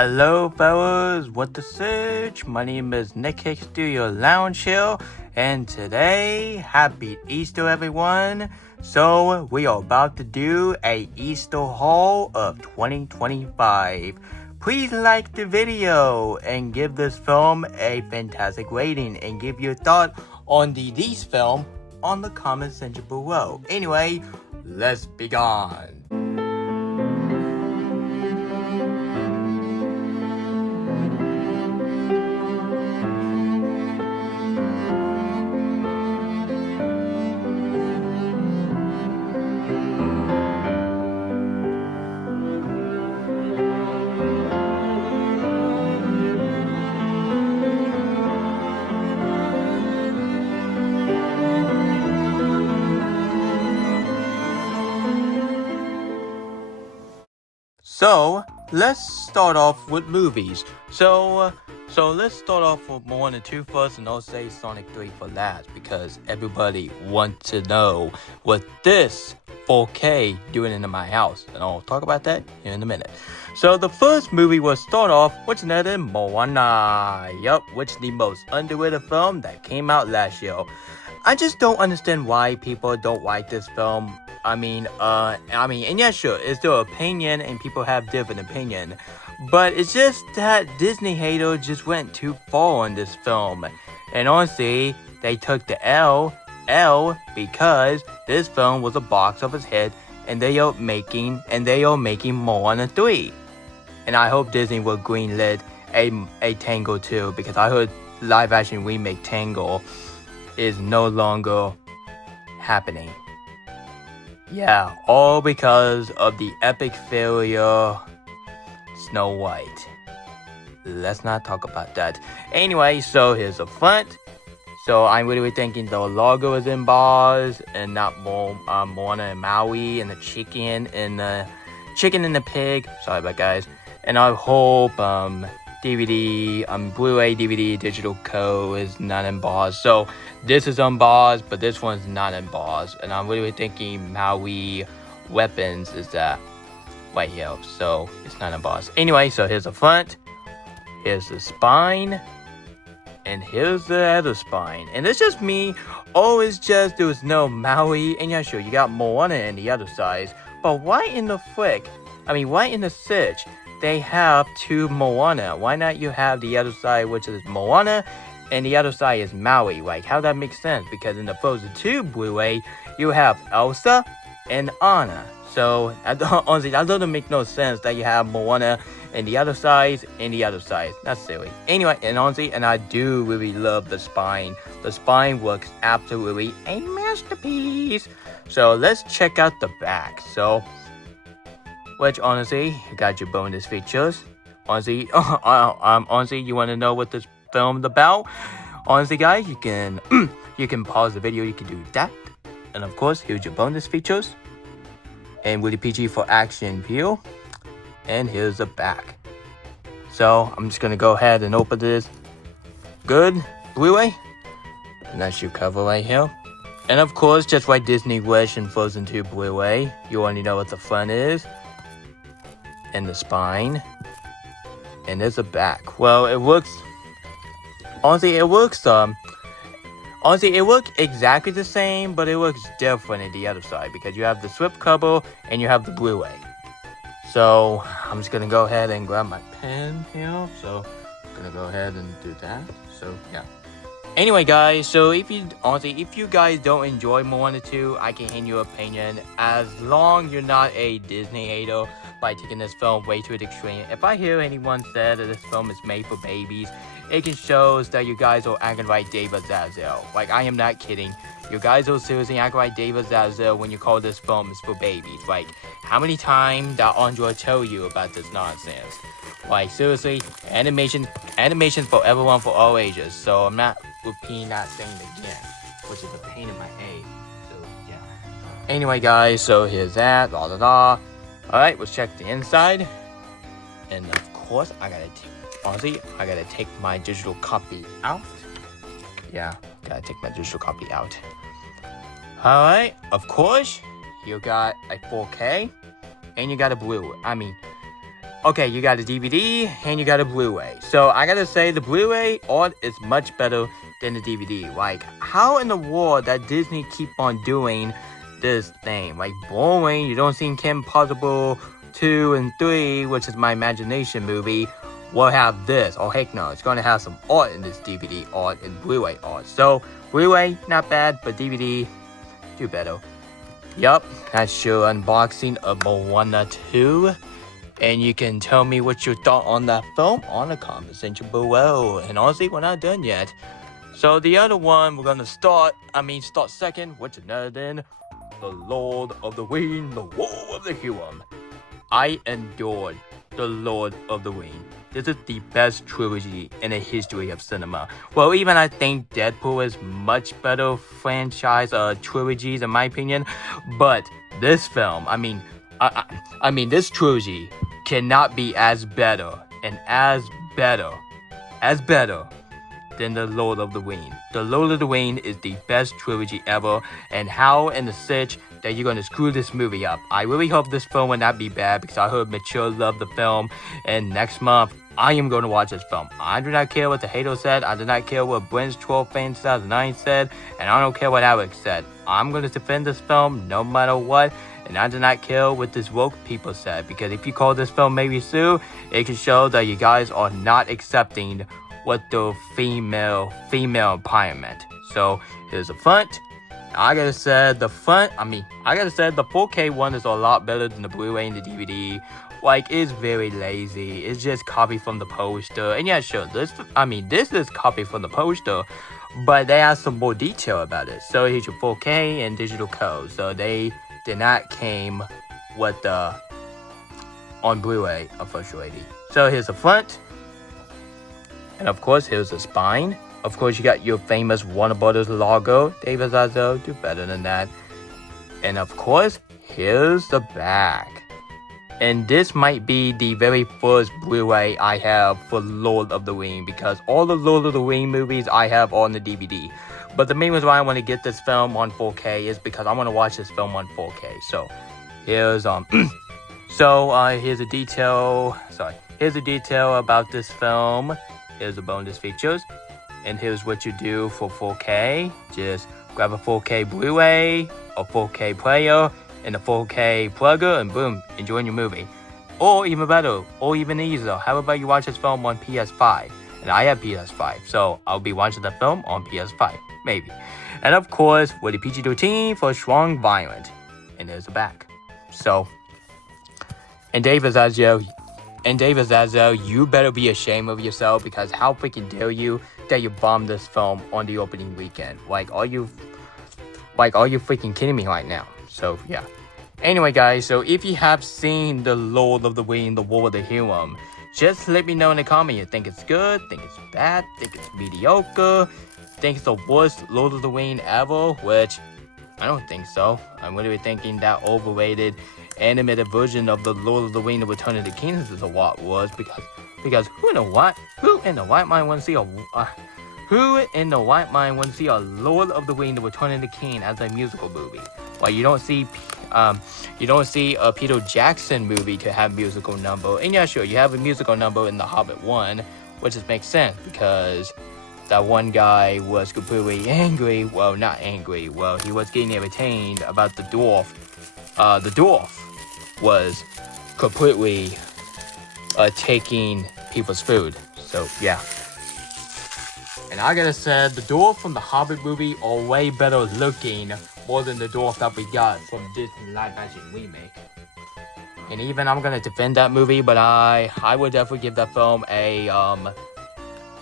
Hello, fellas. What the search? My name is Nick Hicks Studio Lounge Hill, and today, happy Easter, everyone. So, we are about to do a Easter haul of 2025. Please like the video and give this film a fantastic rating and give your thought on this film on the comment section below. Anyway, let's begin. So, let's start off with movies. So let's start off with Moana 2 first, and I'll say Sonic 3 for last, because everybody wants to know what this 4K doing in my house, and I'll talk about that here in a minute. So the first movie will start off with another Moana. Yup, which is the most underrated film that came out last year. I just don't understand why people don't like this film. And yeah, sure, it's their opinion, and people have different opinion. But it's just that Disney haters just went too far on this film. And honestly, they took the L because this film was a box office hit, and they are making Moana 3. And I hope Disney will greenlit a Tango 2, because I heard live action remake Tango is no longer happening. Yeah, all because of the epic failure Snow White. Let's not talk about that. Anyway, so here's the front. So I'm really thinking the logo is in bars and not Moana and Maui and the chicken and the pig. Sorry about guys. And I hope DVD, Blu-ray, DVD, digital code is not in bars. So this is on bars, but this one's not in bars. And I'm really thinking Maui weapons is that right here. So it's not in bars. Anyway, so here's the front. Here's the spine. And here's the other spine. And it's just me. Oh, it's just there was no Maui. And yeah, sure, you got Moana on the other side. But why in the search, they have two Moana? Why not you have the other side, which is Moana, and the other side is Maui? Like, how that makes sense? Because in the Frozen 2 Blu-ray, you have Elsa and Anna. So, honestly, that doesn't make no sense that you have Moana and the other side and the other side. That's silly. Anyway, and honestly, and I do really love the spine. The spine looks absolutely a masterpiece. So, let's check out the back. So, which honestly, you got your bonus features. Honestly, you want to know what this film's about? Honestly, guys, you can pause the video. You can do that, and of course, here's your bonus features. And with the PG for action peel, and here's the back. So I'm just gonna go ahead and open this good Blu-ray, and that's your cover right here. And of course, just like Disney Wish and Frozen 2 Blu-ray, you already know what the front is. And the spine, and there's a back. Well, it looks exactly the same, but it looks different in the other side, because you have the slip cover and you have the Blu-ray. So I'm just gonna go ahead and grab my pen here. So I'm gonna go ahead and do that. So yeah. Anyway, guys, so if you guys don't enjoy Moana 2, I can hear your opinion, as long you're not a Disney hater by taking this film way to the extreme. If I hear anyone say that this film is made for babies, it can show that you guys are acting like David Zazel. Like, I am not kidding. You guys are seriously acting like David Zazel when you call this film is for babies. Like, how many times did Andrea tell you about this nonsense? Like, seriously, animation for everyone, for all ages. So I'm not repeating that thing again, which is a pain in my head. So yeah. Anyway, guys, so here's that. Alright, let's check the inside. And of course, I gotta take my digital copy out. Yeah, gotta take my digital copy out. Alright, of course, you got a 4K, and you got a blue. okay, you got a DVD and you got a Blu-ray. So I gotta say the Blu-ray art is much better than the DVD. Like, how in the world that Disney keep on doing this thing? Like, boring. You don't see Kim Possible 2 and 3, which is my imagination movie, will have this. Oh, heck no. It's gonna have some art in this DVD art and Blu-ray art. So, Blu-ray, not bad, but DVD, do better. Yup, that's your unboxing of Moana 2. And you can tell me what you thought on that film on the comment section below. And honestly, we're not done yet. So the other one we're gonna start second, which is none than The Lord of the Ring, The War of the Huron. I adored The Lord of the Ring. This is the best trilogy in the history of cinema. Well, even I think Deadpool is much better franchise trilogies in my opinion. But this film, this trilogy cannot be as better than The Lord of the Ring. The Lord of the Ring is the best trilogy ever, and how in the sitch that you're gonna screw this movie up. I really hope this film will not be bad because I heard Mature loved the film, and next month I am going to watch this film. I do not care what the haters said, I do not care what Brent's 12 fan 2009 said, and I don't care what Alex said. I'm gonna defend this film no matter what. And I do not care what this woke people said, because if you call this film Mary Sue, it can show that you guys are not accepting what the female empowerment. So here's the front. I gotta say the 4K one is a lot better than the Blu-ray and the DVD. Like, it's very lazy. It's just copied from the poster. And yeah, sure, this is copied from the poster, but they have some more detail about it. So here's your 4K and digital code. So they did not came with the on Blu-ray, unfortunately. So here's the front, and of course here's the spine. Of course you got your famous Warner Brothers logo. David Zazo, do better than that. And of course here's the back. And this might be the very first Blu-ray I have for Lord of the Ring, because all the Lord of the Ring movies I have on the DVD. But the main reason why I want to get this film on 4K is because I want to watch this film on 4K. So here's here's a detail. Here's a detail about this film. Here's the bonus features, and here's what you do for 4K. Just grab a 4K Blu-ray, a 4K player, and a 4K plugger, and boom, enjoy your movie. Or even better, or even easier, how about you watch this film on PS5? And I have PS5, so I'll be watching the film on PS5. Maybe. And of course, with the PG-13 for strong violent. And there's the back. So, and David Zazo, you better be ashamed of yourself, because how freaking dare you that you bombed this film on the opening weekend? Are you freaking kidding me right now? So yeah. Anyway guys, so if you have seen The Lord of the Ring, The War of the Huron, just let me know in the comment. You think it's good, think it's bad, think it's mediocre, think it's the worst Lord of the Ring ever, which I don't think so. I'm literally thinking that overrated animated version of the Lord of the Ring, The Return of the King is what was, because who in the right mind wants to see a Lord of the Ring, The Return of the King as a musical movie? Well, you don't see a Peter Jackson movie to have musical number. And yeah, sure, you have a musical number in The Hobbit 1, which just makes sense because that one guy was completely angry. Well, not angry. Well, he was getting irritated about the dwarf. The dwarf was completely taking people's food. So, yeah. And I gotta say, the dwarf from the Hobbit movie are way better looking more than the dwarf that we got from Disney live action remake. And even I'm gonna defend that movie, but I would definitely give that film a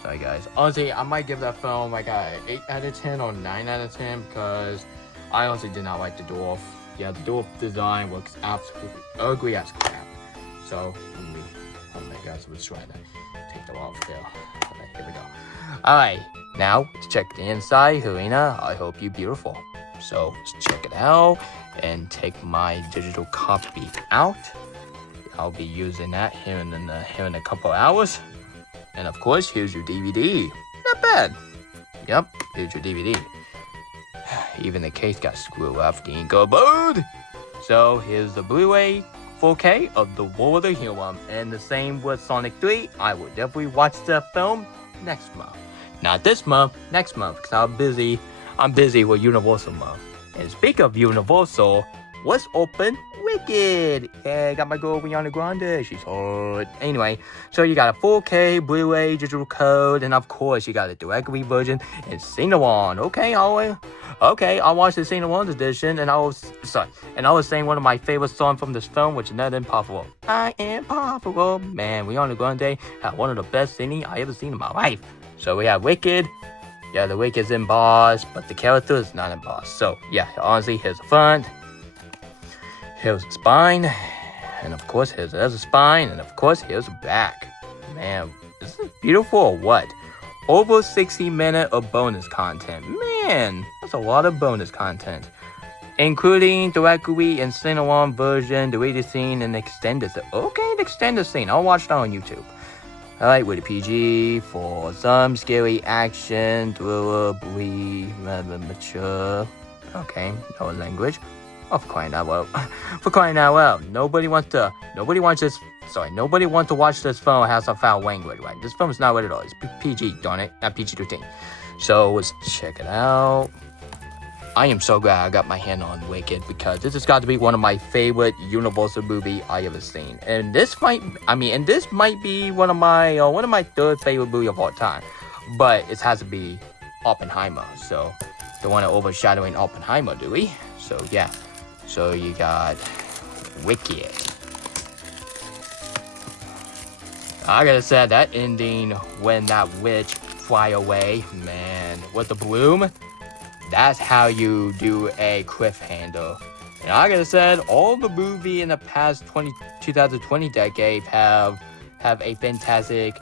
sorry guys. Honestly, I might give that film like a 8 out of 10 or 9 out of 10 because I honestly did not like the dwarf. Yeah, the dwarf design looks absolutely ugly as crap. So, oh my gosh, let's try to take them off there. Alright, here we go. Alright, now let's check the inside. Helena, I hope you're beautiful. So let's check it out and take my digital copy out. I'll be using that here in a couple hours. And of course, here's your DVD. Not bad. Yep, here's your DVD. Even the case got screwed off the ink board. So here's the Blu-ray 4K of the War of the Human. And the same with Sonic 3. I will definitely watch the film next month. Not this month, next month, because I'm busy with Universal month. And speaking of Universal, what's open? Wicked! Yeah, got my girl Rihanna Grande. She's hot. Anyway, so you got a 4K Blu-ray digital code, and of course you got a directory version in Cinnamon. Okay, I'll watch the Cinnamon edition, and I was saying one of my favorite songs from this film, which is Not Impossible. I am powerful. Man, Rihanna Grande had one of the best singing I ever seen in my life. So we have Wicked. Yeah, the Wicked's embossed, but the character is not embossed. So yeah, honestly, here's the front. Here's the spine, and of course here's the other spine, and of course here's the back. Man, is this beautiful or what? Over 60 minutes of bonus content. Man, that's a lot of bonus content. Including directly in Cinnamon version, deleted scene, and extended scene. Okay, the extended scene. I'll watch that on YouTube. Alright, with a PG for some scary action, thriller, mature. Okay, no language. Oh, for crying out loud. For crying out loud. Nobody wants to watch this film that has some foul language, right? This film is not rated at all. It's PG, darn it. Not PG-13. So, let's check it out. I am so glad I got my hand on Wicked because this has got to be one of my favorite Universal movie I ever seen. And this might be one of my third favorite movie of all time. But it has to be Oppenheimer. So, don't want to overshadowing Oppenheimer, do we? So, yeah. So you got Wicked. I gotta say, that ending when that witch fly away, man, with the bloom, that's how you do a cliffhanger. And I gotta say, all the movie in the past 2020 decade have a fantastic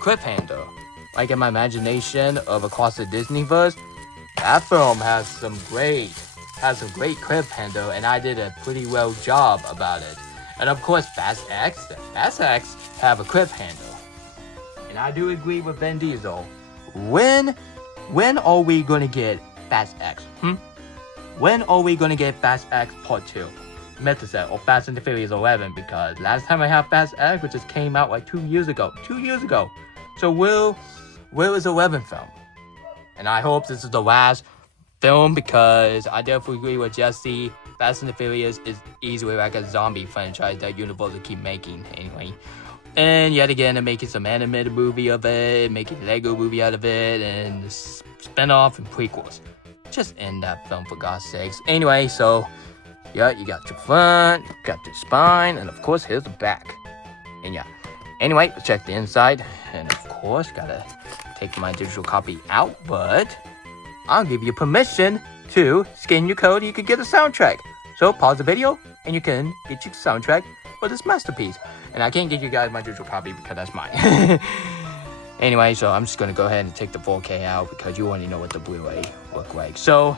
cliffhanger. Like in my imagination of Across the Disneyverse, that film has some great cliffhanger, and I did a pretty well job about it. And of course, Fast X have a cliffhanger. And I do agree with Vin Diesel. When are we gonna get Fast X? When are we gonna get Fast X Part 2? Meant to say, or Fast and the Furious 11, because last time I had Fast X, which just came out like 2 years ago. So where is 11 film? And I hope this is the last film because I definitely agree with Jesse. Fast and the Furious is easily like a zombie franchise that Universal keep making anyway. And yet again, they're making some animated movie of it, making a Lego movie out of it, and spin-off and prequels. Just end that film for God's sakes. Anyway, so yeah, you got your front, you got your spine, and of course, here's the back. And yeah. Anyway, let's check the inside. And of course, gotta take my digital copy out, but I'll give you permission to scan your code. You can get a soundtrack. So pause the video and you can get your soundtrack for this masterpiece. And I can't give you guys my digital copy because that's mine. Anyway, so I'm just gonna go ahead and take the 4K out because you already know what the Blu-ray look like. So,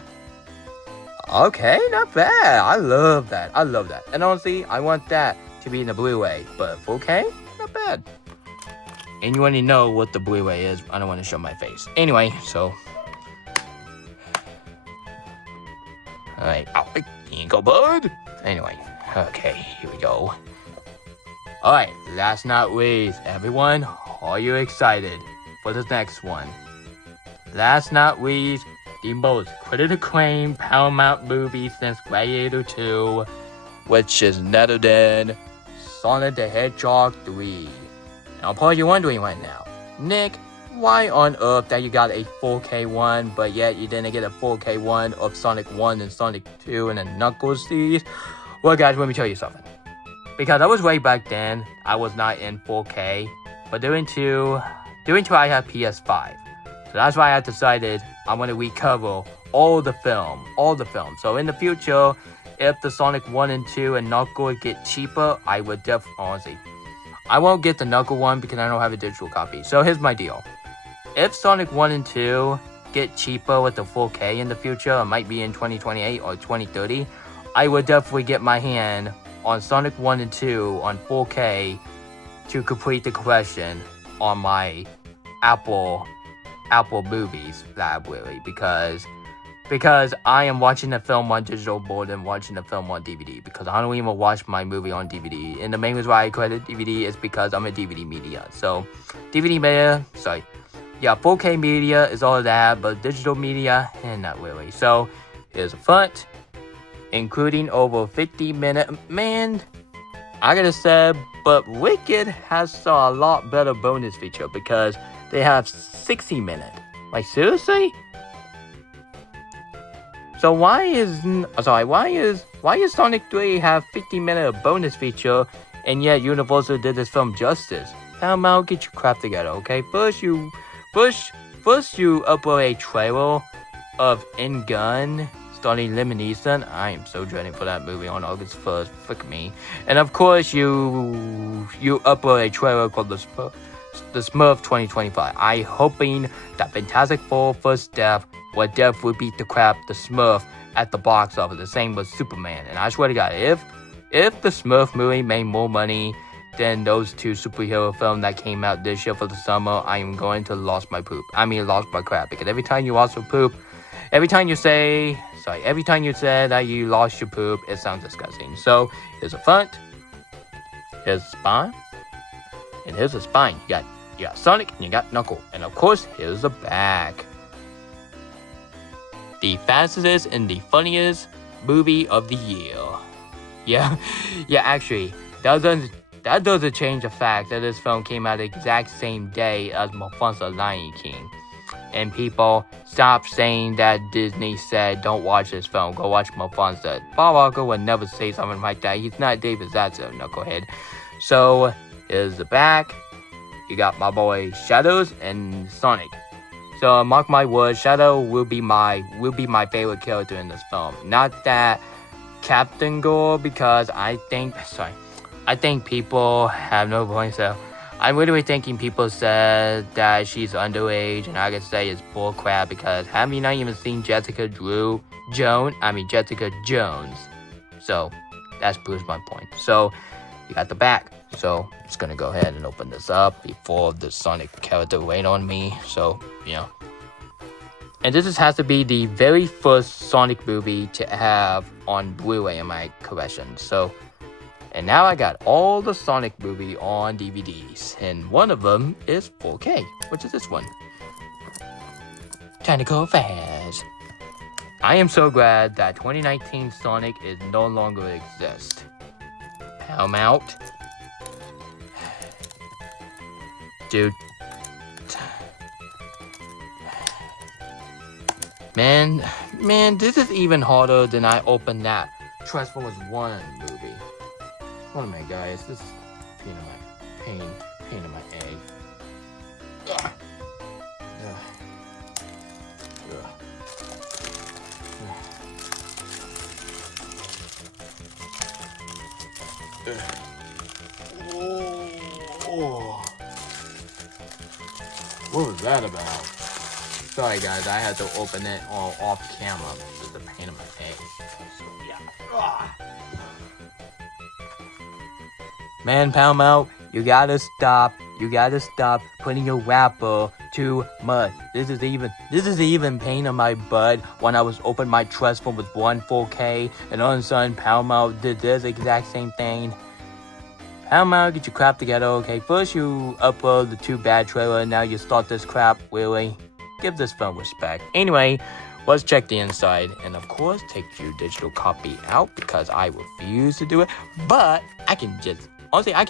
okay, not bad. I love that. And honestly, I want that to be in the Blu-ray, but 4K, not bad. And you already know what the Blu-ray is. I don't want to show my face. Anyway, so. Alright. Ow, here you go, bud. Anyway. Okay, here we go. Alright, last not least. Everyone, are you excited for this next one? Last not least, the most critically acclaimed Paramount movie since Gladiator 2, which is none other than Sonic the Hedgehog 3. Now, probably you're wondering right now, Nick, why on earth that you got a 4K one, but yet you didn't get a 4K one of Sonic 1 and Sonic 2 and then Knuckles series? Well, guys, let me tell you something. Because I was way back then, I was not in 4K, but during 2, I had PS5. So that's why I decided I'm going to recover all the film. So in the future, if the Sonic 1 and 2 and Knuckles get cheaper, I would honestly, I won't get the Knuckle one because I don't have a digital copy. So here's my deal. If Sonic 1 and 2 get cheaper with the 4K in the future, it might be in 2028 or 2030, I would definitely get my hand on Sonic 1 and 2 on 4K to complete the collection on my Apple movies library, because because I am watching the film on digital more than watching the film on DVD, because I don't even watch my movie on DVD. And the main reason why I credit DVD is because I'm a DVD media. So, DVD media, 4K media is all that, but digital media, not really. So, here's a front, including over 50-minute, man, I gotta say, but Wicked has a lot better bonus feature because they have 60-minute. Like, seriously? So why is Sonic 3 have 50-minute bonus feature, and yet Universal did this film justice? Paramount, get your crap together, okay? First you upload a trailer of In Gun starring Liam Neeson. I am so dreading for that movie on August 1st. Frick me. And of course you upload a trailer called The Smurf 2025. I hoping that Fantastic Four First Death would definitely beat the crap the Smurf at the box office. The same with Superman. And I swear to God, if the Smurf movie made more money than those two superhero films that came out this year for the summer, I am going to lost my crap. Because every time you lost your poop, every time you say that you lost your poop, it sounds disgusting. So here's a front, here's a spine, and here's a spine. You got Sonic and you got Knuckle, and of course here's the back. The fastest and the funniest movie of the year. Yeah, actually, that doesn't change the fact that this film came out the exact same day as Mufasa Lion King. And people, stop saying that Disney said, don't watch this film, go watch Mufasa. Bob Walker would never say something like that. He's not David Zaslav, knucklehead. So, here's the back. You got my boy Shadows and Sonic. So, mark my words, Shadow will be my favorite character in this film. Not that Captain Gore, because I think people have no points. So I'm literally thinking people said that she's underage, and I could say it's bullcrap because have you not even seen Jessica Jones? So that proves my point. So you got the back. So I'm just gonna go ahead and open this up before the Sonic character rain on me. So and this has to be the very first Sonic movie to have on Blu-ray, am I correction? So. And now I got all the Sonic movie on DVDs, and one of them is 4K, which is this one. Time to go fast. I am so glad that 2019 Sonic is no longer exist. Paramount. Dude. Man, this is even harder than I opened that Transformers 1 movie. What am I, guys? This is pain in my egg. Ugh. Ugh. Oh. What was that about? Sorry, guys. I had to open it all off camera. This is a pain in my egg. So, yeah. Ugh. Man, Paramount, you gotta stop putting your wrapper too much. This is even pain in my butt when I was opening my Transformers 1 4K, and all of a sudden Paramount did this exact same thing. Paramount, get your crap together, okay? First you upload the 2 bad trailer, and now you start this crap, really? Give this film respect. Anyway, let's check the inside, and of course, take your digital copy out because I refuse to do it, but I can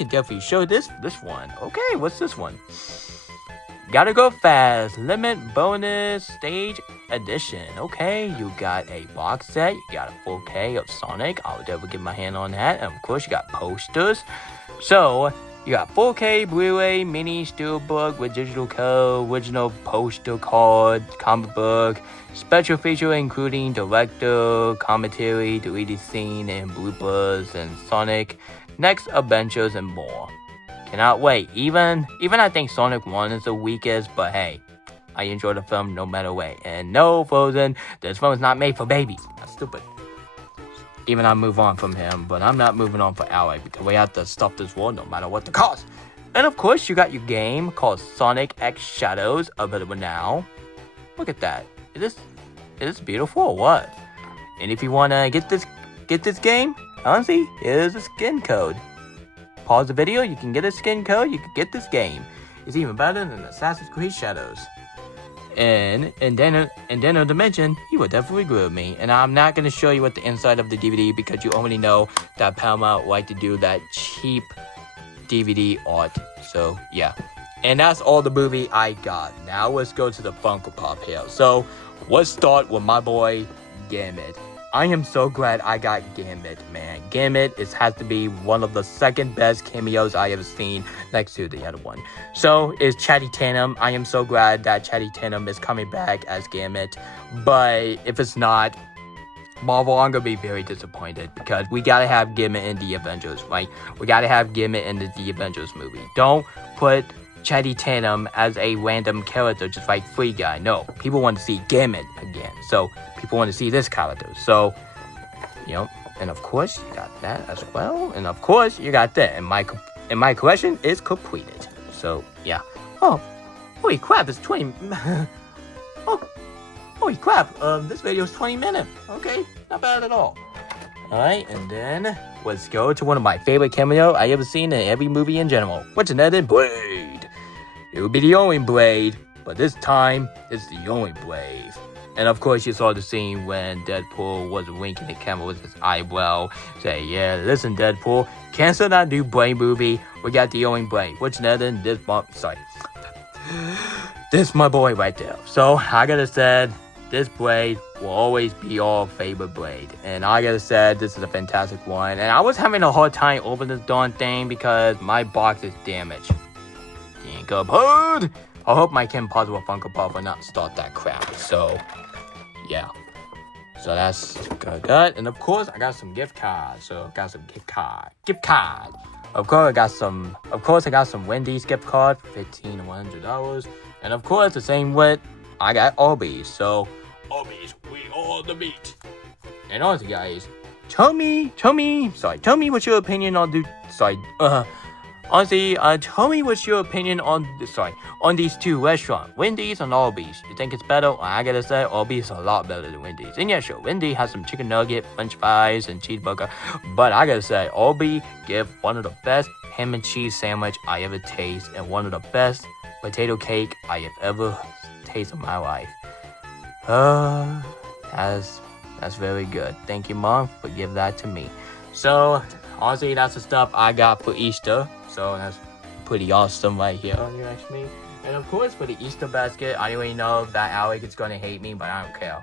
definitely show this one. Okay, what's this one? Gotta Go Fast, Limit Bonus Stage Edition. Okay, you got a box set, you got a 4K of Sonic. I'll definitely get my hand on that. And of course, you got posters. So, you got 4K Blu-ray mini steelbook with digital code, original poster card, comic book, special feature including director, commentary, deleted scene, and bloopers, and Sonic Next Adventures, and more. Cannot wait. Even I think Sonic 1 is the weakest, but hey, I enjoy the film no matter what. And no, Frozen, this film is not made for babies. That's stupid. Even I move on from him, but I'm not moving on for Ally because we have to stop this war no matter what the cost. And of course, you got your game called Sonic X Shadows available now. Look at that. It's beautiful or what? And if you wanna get this game, honestly, here's a skin code. Pause the video, you can get a skin code, you can get this game. It's even better than Assassin's Creed Shadows. And then to mention, you will definitely agree with me. And I'm not gonna show you what the inside of the DVD because you already know that Paramount like to do that cheap DVD art. So yeah. And that's all the movie I got. Now let's go to the Funko Pop here. So let's start with my boy Gambit. I am so glad I got Gambit, man. Gambit has to be one of the second best cameos I ever seen next to the other one. So is Channing Tatum. I am so glad that Channing Tatum is coming back as Gambit. But if it's not, Marvel, I'm gonna be very disappointed because we gotta have Gambit in the Avengers, right? We gotta have Gambit in the Avengers movie. Don't put Channing Tatum as a random character, just like Free Guy. No, people want to see Gambit again. So people want to see this character. So, and of course you got that as well. And of course you got that. And my collection is completed. So yeah. Oh, holy crap! It's 20. Oh, holy crap! This video is 20 minutes. Okay, not bad at all. All right, and then let's go to one of my favorite cameo I ever seen in every movie in general. What's another Blade? It would be the Owen Blade, but this time, it's the Owen Blade. And of course, you saw the scene when Deadpool was winking at camera with his eyebrow. Say, yeah, listen, Deadpool, cancel that new Blade movie. We got the Owen Blade. What's another than this this my boy right there. So, I gotta say, this Blade will always be our favorite Blade. And I gotta say, this is a fantastic one. And I was having a hard time opening this darn thing because my box is damaged. I hope my Kim Possible Funko Pop will not start that crap. So, yeah. So that's good. And of course, I got some gift cards. So I got some gift card. Of course, I got some Wendy's gift card, $15 to $100. And of course, the same with I got Arby's. So Arby's, we all the meat. And also, guys, tell me what's your opinion on honestly, tell me what's your opinion on these two restaurants, Wendy's and Arby's. You think it's better? Well, I gotta say, Arby's is a lot better than Wendy's. And yeah, sure, Wendy's has some chicken nugget, french fries, and cheeseburger. But I gotta say, Arby's give one of the best ham and cheese sandwich I ever taste, and one of the best potato cake I have ever tasted in my life. That's very good. Thank you, Mom, for giving that to me. So, honestly, that's the stuff I got for Easter. So that's pretty awesome right here. Actually. And of course, for the Easter basket, I already know that Alec is gonna hate me, but I don't care.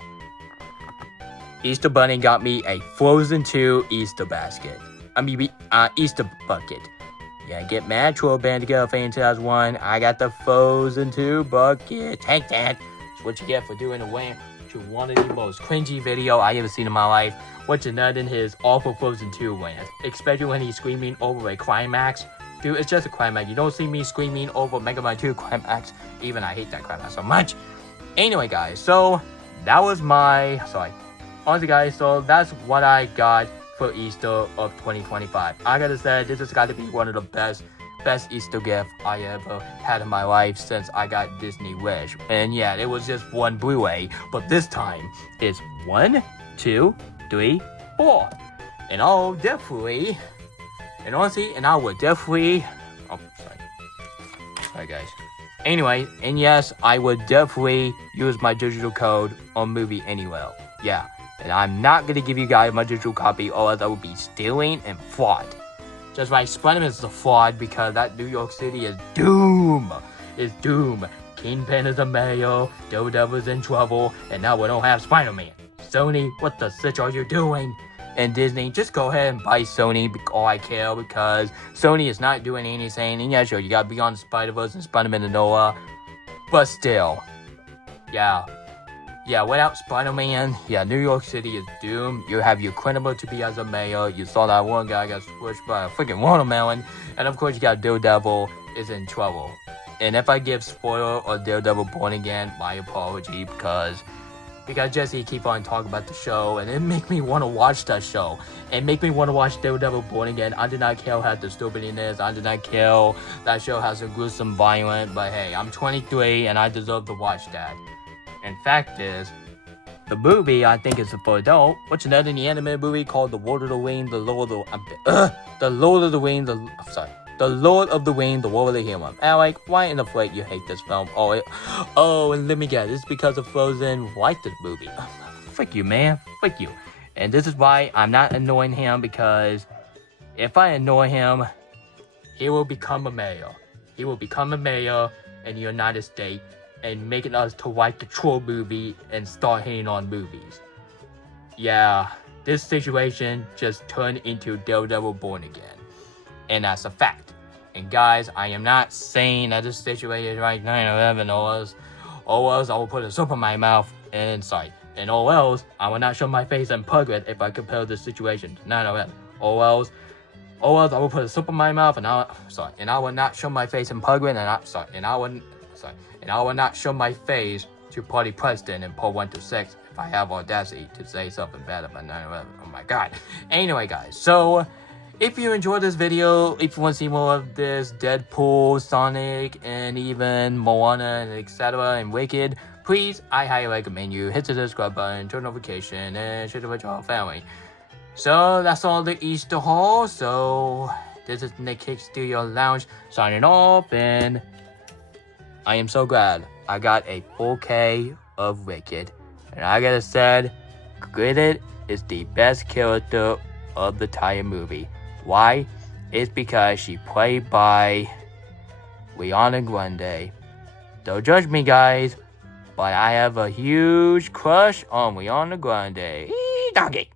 Easter Bunny got me a Frozen 2 Easter basket. Easter bucket. Yeah, get mad, Troll Band together, Fan 2001. I got the Frozen 2 bucket. Take that. That's what you get for doing to one of the most cringy video I ever seen in my life. What's another than his awful Frozen 2 rant, especially when he's screaming over a climax. Dude, it's just a climax. You don't see me screaming over Mega Man 2 climax. Even I hate that climax so much. Anyway, guys, so that was honestly, guys, so that's what I got for Easter of 2025. I gotta say, this has got to be one of the best Easter gift I ever had in my life since I got Disney Wish. And yeah, it was just one Blu-ray, but this time it's 1, 2, 3, 4. And I'll definitely, and honestly, and I would definitely, sorry guys. Anyway, and yes, I would definitely use my digital code on Movie Anywhere. Yeah, and I'm not gonna give you guys my digital copy, or else I would be stealing and fraud. Just like Spider-Man is a fraud because that New York City is doom. It's doom. Kingpin is a mayor, Daredevil's in trouble, and now we don't have Spider-Man. Sony, what the switch are you doing? And Disney, just go ahead and buy Sony, all I care, because Sony is not doing anything. And yeah, sure, you got Beyond Spider-Verse and Spider-Man and Noah, but still, yeah, without Spider-Man, New York City is doomed. You have your Quentin to be as a mayor. You saw that one guy got squished by a freaking watermelon, and of course you got Daredevil is in trouble. And if I give spoiler or Daredevil Born Again, my apology, because Jesse keep on talking about the show, and it make me want to watch that show. It make me want to watch Daredevil Born Again. I did not care how disturbing it is. I did not care that show has a gruesome violent, but hey, I'm 23 and I deserve to watch that. And fact is, The movie, I think, is for adult. What's another animated movie called The Lord of the Ring, The Lord of the Lord of the Ring, The Lord of the Ring, The War of the Human. Alec, why in the fuck you hate this film? Oh, and let me guess, it's because of Frozen liked the movie. Frick you, man. Frick you. And this is why I'm not annoying him, because if I annoy him, he will become a mayor. He will become a mayor in the United States and making us to like the Troll movie and start hating on movies. Yeah, this situation just turned into Daredevil Born Again. And that's a fact. And guys, I am not saying that this situation is like 9/11 or else I will put a soap in my mouth and or else I will not show my face in public if I compare this situation to 9/11. Or else I will put a soap in my mouth and I will not show my face in public and I will not show my face to party president in Poll 1 to 6 if I have audacity to say something bad about 9/11. Oh my god. Anyway, guys, so if you enjoyed this video, if you want to see more of this Deadpool, Sonic, and even Moana, and etc., and Wicked, please, I highly recommend you hit the subscribe button, turn notification, and share it with your family. So that's all the Easter haul. So this is Nick Kick Studio Lounge signing off, and I am so glad I got a 4K of Wicked. And I gotta say, Wicked is the best character of the entire movie. Why? It's because she played by Ariana Grande. Don't judge me, guys, but I have a huge crush on Ariana Grande. Donkey.